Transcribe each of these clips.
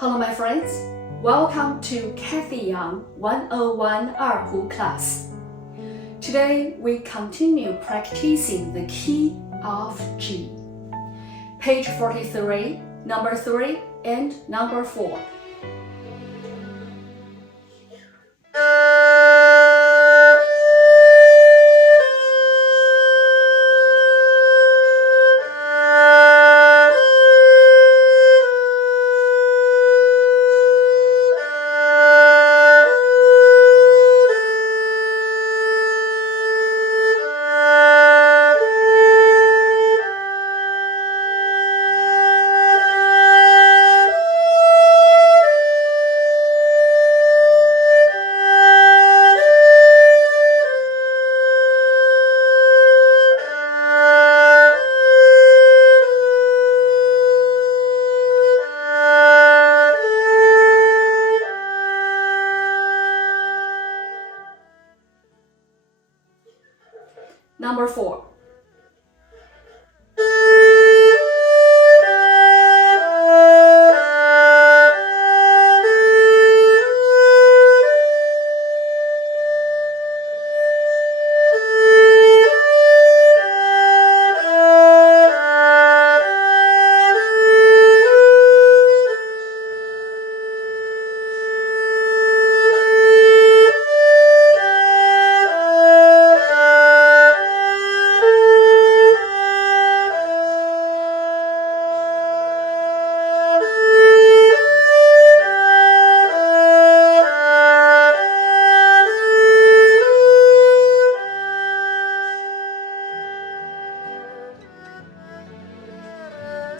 Hello, my friends. Welcome to Cathy Yang 101 Erhu Class. Today, we continue practicing the key of G. Page 43, number 3 and number 4. Number 4.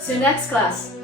See you next class.